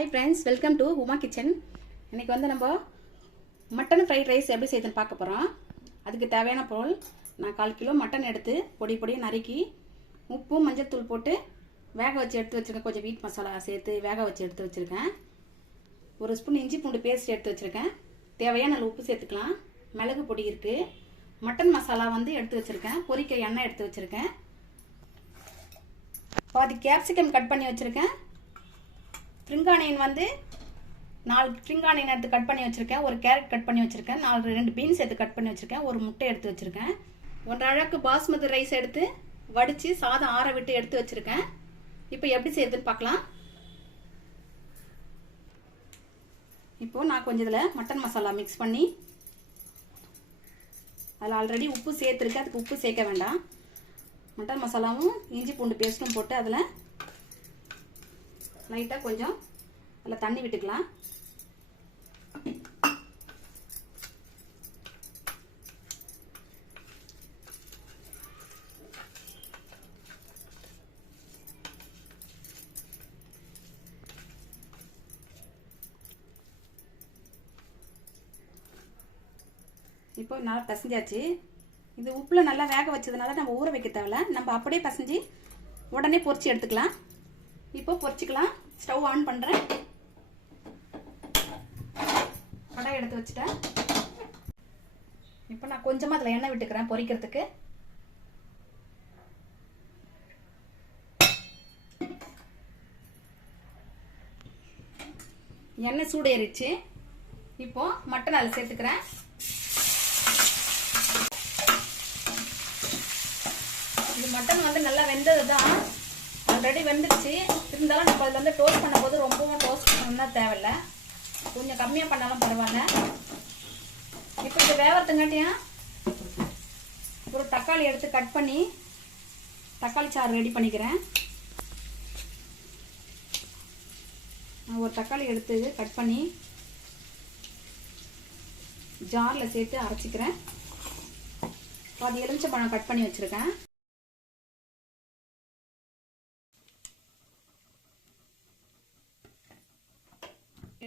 Hi friends, welcome to Uma Kitchen. இன்னைக்கு வந்து நம்ம மட்டன் ஃப்ரைட் ரைஸ் எப்படி செய்யணும்னு பார்க்க போறோம். அதுக்கு தேவையான பொருள் நான் 1/4 கிலோ மட்டன் எடுத்து பொடி நறுக்கி உப்பு மஞ்சள் தூள் போட்டு வேக வச்சு எடுத்து வச்சிருக்கேன். கொஞ்சம் வீட் மசாலா சேர்த்து வேக வச்சு எடுத்து வச்சிருக்கேன். 1 ஸ்பூன் இஞ்சி பூண்டு பேஸ்ட் எடுத்து வச்சிருக்கேன். தேவையான உப்பு சேர்த்துக்கலாம். மிளகு பொடி இருக்கு. மட்டன் மசாலா வந்து எடுத்து வச்சிருக்கேன். பொரிக்க எண்ணெய் எடுத்து வச்சிருக்கேன். பாதி கேப்சிகம் கட் பண்ணி வச்சிருக்கேன். ஸ்ப்ரிங் ஆனியன் வந்து 4 ஸ்ப்ரிங் ஆனியன் எடுத்து கட் பண்ணி வச்சிருக்கேன். ஒரு கேரட் கட் பண்ணி வச்சிருக்கேன். 2 பீன்ஸ் எடுத்து கட் பண்ணி வச்சிருக்கேன். ஒரு முட்டை எடுத்து வச்சிருக்கேன். 1 அழகு பாஸ்மதி ரைஸ் எடுத்து வடிச்சு சாதம் ஆற விட்டு எடுத்து வச்சிருக்கேன். இப்போ எப்படி செய்யறதுன்னு பார்க்கலாம். இப்போ நான் கொஞ்சம் இதில் மட்டன் மசாலா மிக்ஸ் பண்ணி அதில் ஆல்ரெடி உப்பு சேர்த்துருக்கேன். அதுக்கு உப்பு சேர்க்க வேண்டாம். மட்டன் மசாலாவும் இஞ்சி பூண்டு பேஸ்ட்டும் போட்டு அதில் லைட்டாக கொஞ்சம் அதில் தண்ணி விட்டுக்கலாம். இப்போ நல்லா பிசைஞ்சாச்சு. இது உப்புல நல்லா வேக வச்சதுனால நம்ம ஊற வைக்க தேவையில்ல. நம்ம அப்படியே பிசைஞ்சு உடனே பொரிச்சு எடுத்துக்கலாம். இப்போ பொரிச்சுக்கலாம். ஸ்டவ் ஆன் பண்ணுறேன். கடாய் எடுத்து வச்சுட்டேன். இப்போ நான் கொஞ்சமாக அதில் எண்ணெய் விட்டுக்கிறேன் பொரிக்கிறதுக்கு. எண்ணெய் சூடு ஏறிடுச்சு. இப்போ மட்டன் அதில் சேர்த்துக்கிறேன். இது மட்டன் வந்து நல்லா வெந்தது தான். ஆல்ரெடி வெந்துடுச்சு. இருந்தாலும் நம்ம அதில் வந்து டோஸ்ட் பண்ணும்போது ரொம்பவும் டோஸ்ட் பண்ணணும்னா தேவையில்லை. கொஞ்சம் கம்மியாக பண்ணாலும் பரவாயில்ல. இப்போ இது வேகிறதுங்காட்டியும் ஒரு தக்காளி எடுத்து கட் பண்ணி தக்காளி சாறு ரெடி பண்ணிக்கிறேன். நான் ஒரு தக்காளி எடுத்து கட் பண்ணி ஜாரில் சேர்த்து அரைச்சிக்கிறேன். பாதி எலுமிச்சம்பழம் கட் பண்ணி வச்சுருக்கேன்.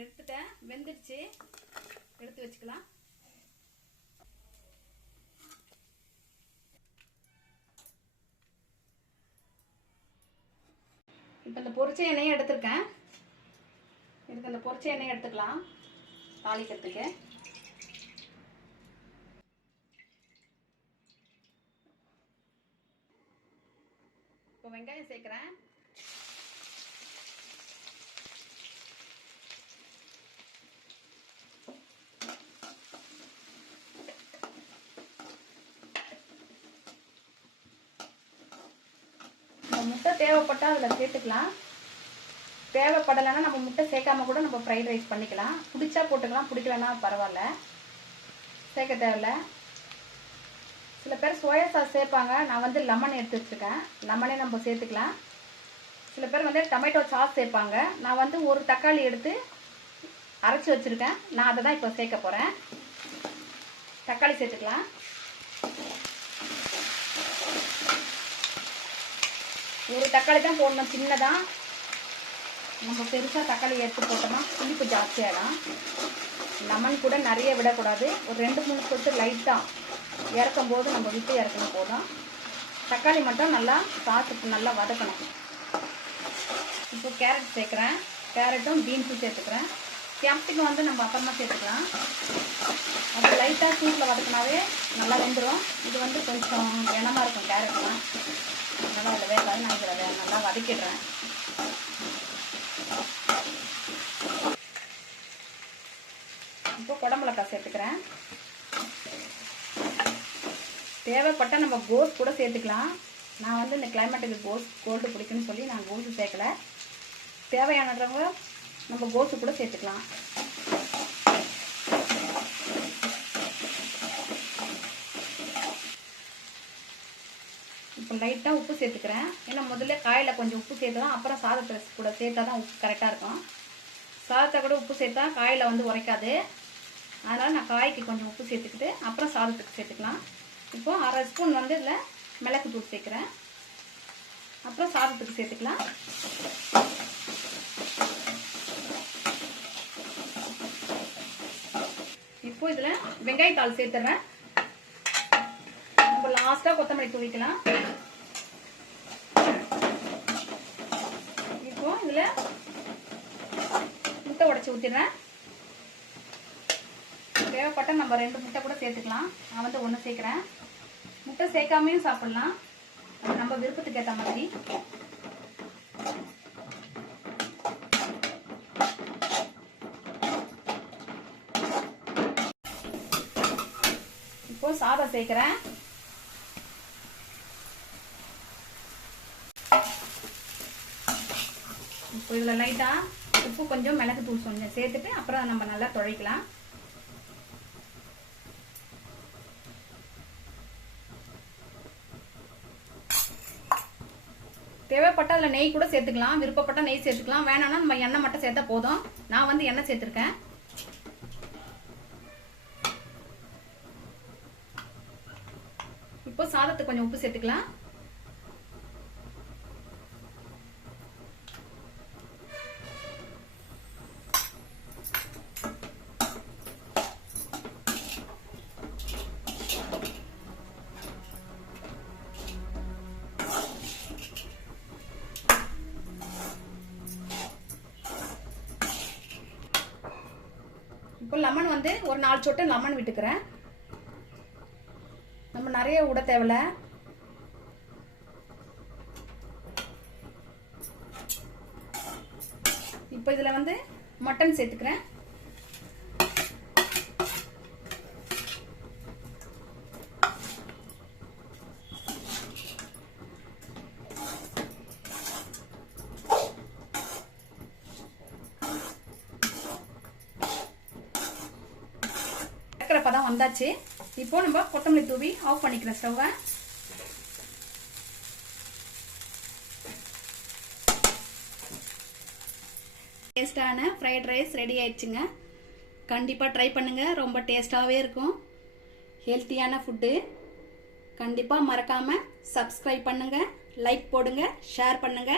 எடுத்துட்டேன். வெந்துடுச்சு. எடுத்து வச்சுக்கலாம். இப்போ இந்த பொரிச்ச எண்ணெயை எடுத்துருக்கேன். இதுக்கு இந்த பொரிச்ச எண்ணெயை எடுத்துக்கலாம் தாளிக்கிறதுக்கு. இப்போ வெங்காயம் சேர்க்குறேன். முட்டை தேவைப்பட்டா அதில் சேர்த்துக்கலாம். தேவைப்படலைன்னா நம்ம முட்டை சேர்க்காம கூட நம்ம ஃப்ரைட் ரைஸ் பண்ணிக்கலாம். பிடிச்சா போட்டுக்கலாம், பிடிக்கலன்னா பரவாயில்ல, சேர்க்க தேவையில்ல. சில பேர் சோயா சாஸ் சேர்ப்பாங்க. நான் வந்து லெமன் எடுத்து வச்சுருக்கேன். லெமனே நம்ம சேர்த்துக்கலாம். சில பேர் வந்து டொமேட்டோ சாஸ் சேர்ப்பாங்க. நான் வந்து ஒரு தக்காளி எடுத்து அரைச்சி வச்சுருக்கேன். நான் அதை தான் இப்போ சேர்க்க போகிறேன். தக்காளி சேர்த்துக்கலாம். ஒரு தக்காளி தான் போடணும், சின்னதாக. நம்ம பெருசாக தக்காளி எடுத்து போட்டோம்னா புளிப்பு ஜாஸ்தியாகிடும். லெமன் கூட நிறைய விடக்கூடாது. ஒரு 2-3 சொட்டு லைட்டாக இறக்கும் போது நம்ம விட்டு இறக்கணும் போதும். தக்காளி மட்டும் நல்லா சாஸுக்கு நல்லா வதக்கணும். இப்போ கேரட் சேர்க்குறேன். கேரட்டும் பீன்ஸும் சேர்த்துக்கிறேன். கேப்சிகம் வந்து நம்ம அப்புறமா சேர்த்துக்கலாம். அது லைட்டாக சூட்டில் வதக்கினாவே நல்லா வெந்துடும். இது வந்து கொஞ்சம் கனமாக இருக்கும் கேரட்லாம். நல்லா அதில் வேகாது. நான் இதில் நல்லா வதக்கிடுறேன். இப்போ குடமிளகாய் சேர்த்துக்கிறேன். தேவைப்பட்டால் நம்ம கோஸ் கூட சேர்த்துக்கலாம். நான் வந்து இந்த கிளைமேட்டுக்கு கோல்டு பிடிக்குன்னு சொல்லி நான் கோஸு சேர்க்கலை. தேவையானவங்க நம்ம கோஸு கூட சேர்த்துக்கலாம். இப்போ லைட்டாக உப்பு சேர்த்துக்கிறேன். ஏன்னா முதல்ல காயில் கொஞ்சம் உப்பு சேர்த்துலாம், அப்புறம் சாதத்தை கூட சேர்த்தா தான் உப்பு கரெக்டாக இருக்கும். சாதத்தை கூட உப்பு சேர்த்தா காயில் வந்து உரைக்காது. அதனால் நான் காய்க்கு கொஞ்சம் உப்பு சேர்த்துக்கிட்டு அப்புறம் சாதத்துக்கு சேர்த்துக்கலாம். இப்போ 1/2 ஸ்பூன் வந்து இதில் மிளகு தூள் சேர்க்குறேன். அப்புறம் சாதத்துக்கு சேர்த்துக்கலாம். இப்போ இதில் வெங்காயத்தாள் சேர்த்துறேன். நம்ம லாஸ்ட்டாக கொத்தமல்லி தூவிக்கலாம். இப்போ இதில் முட்டை உடைச்சி ஊற்றிடுறேன். தேவைப்பட்ட நம்ம 2 முட்டை கூட சேர்த்துக்கலாம். நான் வந்து 1 சேர்க்குறேன். முட்டை சேர்க்காமையும் சாப்பிட்லாம், அது நம்ம விருப்பத்துக்கு ஏற்ற மாதிரி. இப்போ சாதம் சேர்க்குறேன். இப்போ இதில் லைட்டாக உப்பு கொஞ்சம் மிளகு தூள் கொஞ்சம் சேர்த்துட்டு அப்புறம் நம்ம நல்லா துவைக்கலாம். தேவைப்பட்ட அதில் நெய் கூட சேர்த்துக்கலாம், விருப்பப்பட்ட நெய் சேர்த்துக்கலாம். வேணாம்னா நம்ம எண்ணெய் மட்டும் சேர்த்தா போதும். நான் வந்து எண்ணெய் சேர்த்துருக்கேன். இப்போ சாதத்துக்கு கொஞ்சம் உப்பு சேர்த்துக்கலாம். இப்போ லெமன் வந்து ஒரு 4 சொட்டு லெமன் விட்டுக்கிறேன். நம்ம நிறைய விட தேவையில்ல. இப்போ இதில் வந்து மட்டன் சேர்த்துக்கிறேன். பதம் வந்தாச்சு. இப்போ நம்ம கொத்தமல்லி தூவி ஆஃப் பண்ணிக்கிறோம் ஸ்டவ்வை. டேஸ்டான ஃப்ரைட் ரைஸ் ரெடி ஆயிடுச்சுங்க. கண்டிப்பாக ட்ரை பண்ணுங்க, ரொம்ப டேஸ்டாகவே இருக்கும். ஹெல்த்தியான ஃபுட்டு. கண்டிப்பாக மறக்காமல் சப்ஸ்கிரைப் பண்ணுங்க, லைக் போடுங்க, ஷேர் பண்ணுங்க.